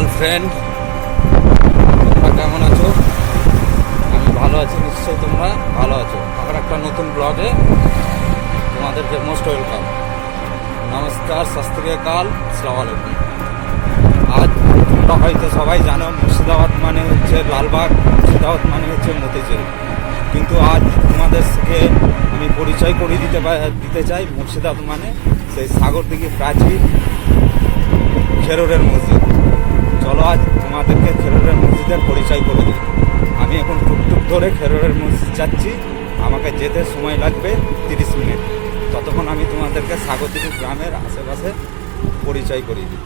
All friend, তোমরা কেমন আছো? আমি ভালো আছি, নিশ্চয়ই তোমরা ভালো আছো। আমার একটা নতুন ব্লগে তোমাদেরকে মোস্ট ওয়েলকাম। নমস্কার, সস্তিকাল, আসসালামু আলাইকুম। আজ তোমরা হয়তো সবাই জানো মুর্শিদাবাদ মানে হচ্ছে লালবাগ, মুর্শিদাবাদ মানে হচ্ছে মতিঝিল। কিন্তু আজ তোমাদেরকে আমি পরিচয় করিয়ে দিতে চাই মুর্শিদাবাদ মানে সেই সাগরদিঘি প্রাচীর খেরোরের মসজিদ। চলো আজ তোমাদেরকে খেরোরের মসজিদের পরিচয় করে দিই। আমি এখন টুকটুক ধরে খেরোরের মসজিদ যাচ্ছি, আমাকে যেতে সময় লাগবে 30 মিনিট। ততক্ষণ আমি তোমাদেরকে সাগরদিঘি গ্রামের আশেপাশে পরিচয় করিয়ে দিই।